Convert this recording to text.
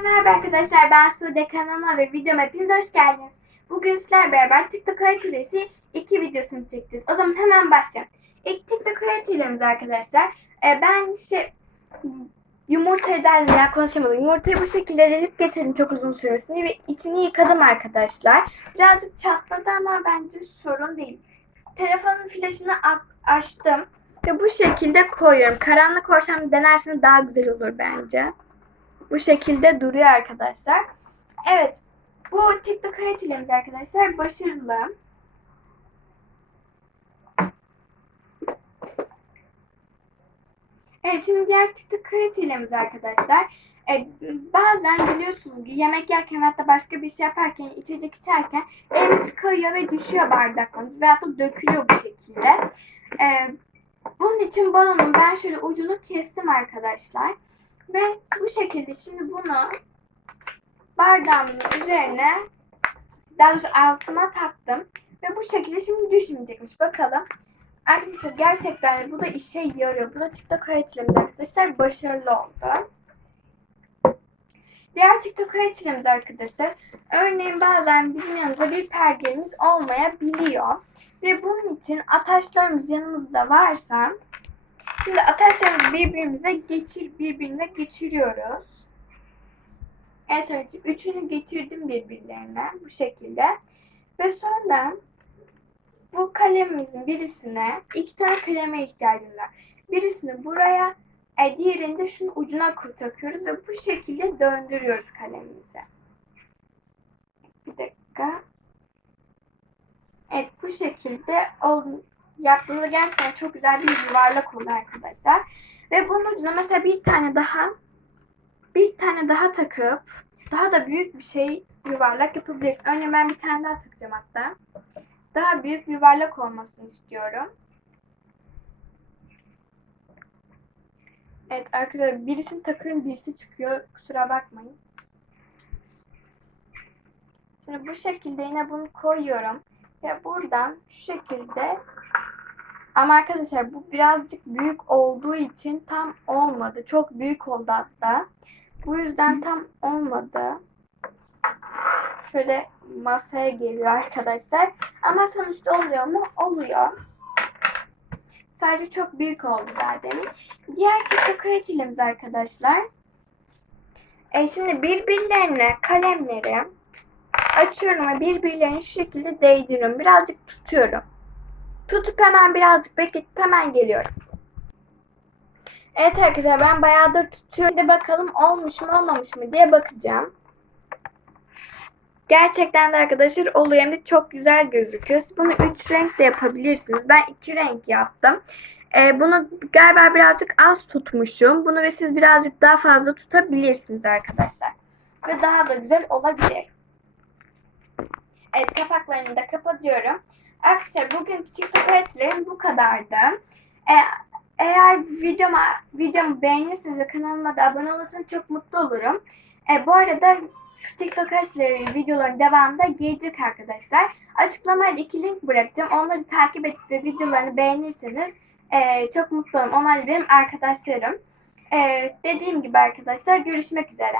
Merhaba arkadaşlar ben Sude kanalıma ve videoma hepiniz hoş geldiniz. Bugün sizlerle beraber TikTok hayat hilesi 2 videosunu çekeceğiz. O zaman hemen başlayalım. İlk TikTok hayat arkadaşlar. E, ben şey yumurtayı derdim ya konuşamadım. Yumurtayı bu şekilde delip getirdim çok uzun süresini ve içini yıkadım arkadaşlar. Birazcık çatladı ama bence sorun değil. Telefonun flaşını açtım ve bu şekilde koyuyorum. Karanlık ortamda denerseniz daha güzel olur bence. Bu şekilde duruyor arkadaşlar. Evet. Bu TikTok hayat hilemiz arkadaşlar başarılı. Evet şimdi diğer TikTok hilemiz arkadaşlar. E, bazen biliyorsunuz ki yemek yerken hatta başka bir şey yaparken, içecek içerken elimiz kayıyor ve düşüyor bardaklarımız veyahut da dökülüyor bu şekilde. E, bunun için balonun ben şöyle ucunu kestim arkadaşlar. Ve bu şekilde şimdi bunu bardağımın üzerine daha doğrusu altına taktım. Ve bu şekilde şimdi düşmeyecekmiş. Bakalım. Arkadaşlar gerçekten bu da işe yarıyor. Bu da TikTok hayatlarımız arkadaşlar başarılı oldu. Diğer TikTok hayatlarımız arkadaşlar. Örneğin bazen bizim yanımızda bir pergelimiz olmayabiliyor. Ve bunun için ataşlarımız yanımızda varsa Şimdi ataşlarımızı birbirimize geçir, birbirine geçiriyoruz. Evet arkadaşlar üçünü geçirdim birbirlerine bu şekilde. Ve sonra bu kalemimizin birisine iki tane kaleme ihtiyacım var. Birisini buraya, e, diğerini de şunun ucuna takıyoruz ve bu şekilde döndürüyoruz kalemimizi. Bir dakika. Evet bu şekilde oldu yaptığımda gerçekten çok güzel bir yuvarlak oldu arkadaşlar. Ve bunun ucuna mesela bir tane daha bir tane daha takıp daha da büyük bir şey yuvarlak yapabiliriz. Önce ben bir tane daha takacağım hatta. Daha büyük yuvarlak olmasını istiyorum. Evet arkadaşlar birisini takıyorum birisi çıkıyor. Kusura bakmayın. Şimdi bu şekilde yine bunu koyuyorum. Ve buradan şu şekilde ama arkadaşlar bu birazcık büyük olduğu için tam olmadı. Çok büyük oldu hatta. Bu yüzden tam olmadı. Şöyle masaya geliyor arkadaşlar. Ama sonuçta oluyor mu? Oluyor. Sadece çok büyük oldu daha. Diğer TikTok hayat hilemiz arkadaşlar. E şimdi birbirlerine kalemleri açıyorum ve birbirlerini şu şekilde değdiriyorum. Birazcık tutuyorum. Tutup hemen birazcık bekletip hemen geliyorum. Evet arkadaşlar ben bayağıdır tutuyorum. Bir de bakalım olmuş mu olmamış mı diye bakacağım. Gerçekten de arkadaşlar oluyor hem de çok güzel gözüküyor. Bunu 3 renk de yapabilirsiniz. Ben 2 renk yaptım. Ee, bunu galiba birazcık az tutmuşum. Bunu ve siz birazcık daha fazla tutabilirsiniz arkadaşlar. Ve daha da güzel olabilir. Evet kapaklarını da kapatıyorum. Arkadaşlar bugünkü TikTok öğretilerim bu kadardı. E, eğer videoma, videomu beğenirseniz ve kanalıma da abone olursanız çok mutlu olurum. E, bu arada TikTok öğretileri videoların devamında gelecek arkadaşlar. Açıklamaya iki link bıraktım. Onları takip edip ve videolarını beğenirseniz e, çok mutlu olurum. Onlar da benim arkadaşlarım. E, dediğim gibi arkadaşlar görüşmek üzere.